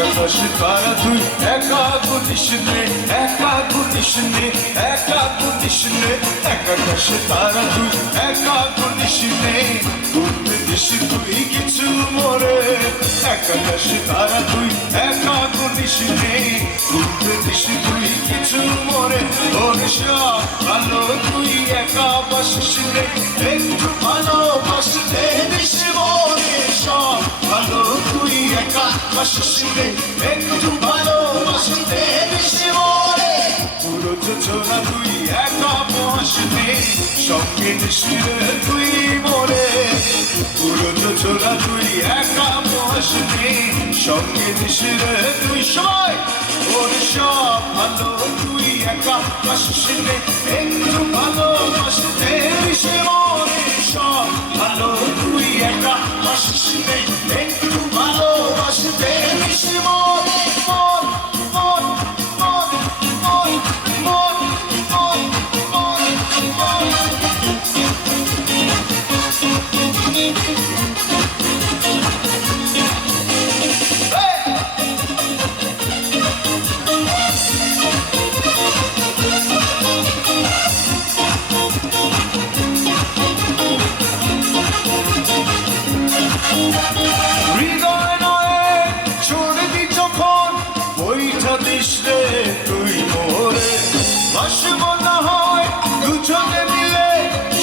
আকাশে তারা তুই একা ঘুরিস নে, একা ঘুরিস নে, একা ঘুরিস নে। আকাশে তারা তুই একা ঘুরিস নে, ঘুরতে দিস তুই কিছু মরে। আকাশে তারা তুই একা ঘুরিস নে, ঘুরতে দিস তুই কিছু মরে। ওর সব ভালো তুই একা বাসিস নে, একটু ভালোবাসতে দিস মরে। সব ভালো তুই একা বাসিস নে, একটু ভালোবাসতে দিস মরে। পুরো যোজনা তুই একা বস নে, সঙ্গে দিস রে তুই মরে। পুরো যোজনা তুই একা বস নে, সঙ্গে দিস রে তুই। সবাই ওর সব ভালো তুই একা বাসিস নে, একটু ভালোবাসতে দিস মরে। সব ভালো তুই একা বাসিস নে, একটু ভালোবাসতে দিস মরে। মন মন মন মন মন মন মন মন। হৃদয় নয় ছড়বি যখন বইটা দিস রে তুই মোরে। বাসব না হয় দুজনে মিলে,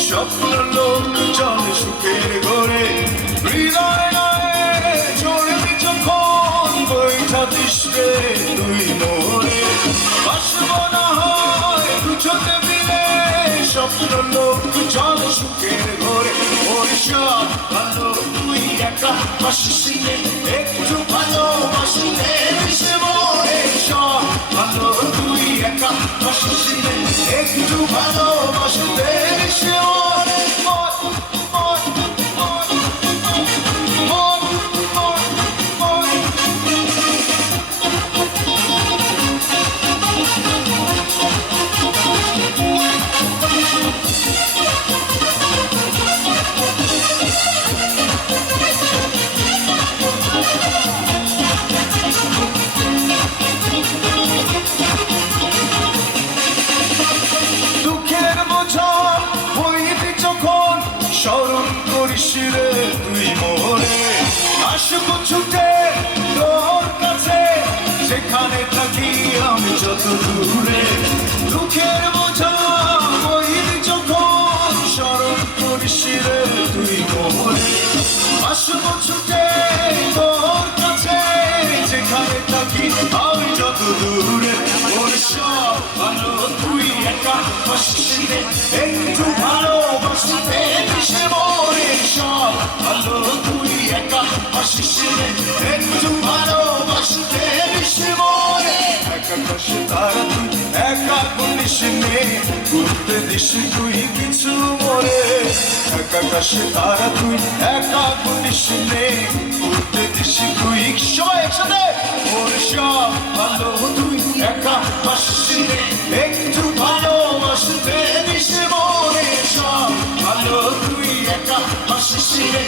স্বপ্ন লোক চলে সুখের ঘরে। হৃদয় নয় ছড়বি যখন বইটা দিস রে তুই মোরে। বাসব না হয় দুজনে মিলে, স্বপ্ন লোক চলে সুখের ঘরে। ওর সব ভালো তুই একা বাসিস নে, একটু ভালোবাসলে দিস মরে। সব ভালো তুই একা বাসিস নে, একটু ভালোবাসলে দিস মরে। মন মন মন মন মন মন। দুঃখের বোঝা বইবি যখন স্মরণ করিস রে তুই মোরে। আসবো ছুটে তোর কাছে, যেখানে থাকি আমি যত দূরে। দুঃখের বোঝা বইবি যখন স্মরণ করিস রে তুই মোরে। আসবো ছুটে তোর কাছে, যেখানে থাকি আমি যত দূরে। ওর সব ভালো তুই একা বাসিস নে, একটু ভালোবাসতে দিস মরে। সব ভালো তুই একা বাসিস নে, একটু ভালোবাসতে দিস মরে। আকাশে তারা তুই একা ঘুরিস নে, ঘুরতে দিস তুই কিছু মরে। আকাশে তারা তুই একা ঘুরিস নে, ঘুরতে দিস তুই। সবাই একসাথে ওর সব ভালো তুই একা বাসিস নে, একটু ভালোবাসতে দিস মরে। সব ভালো তুই একা বাসিস নে,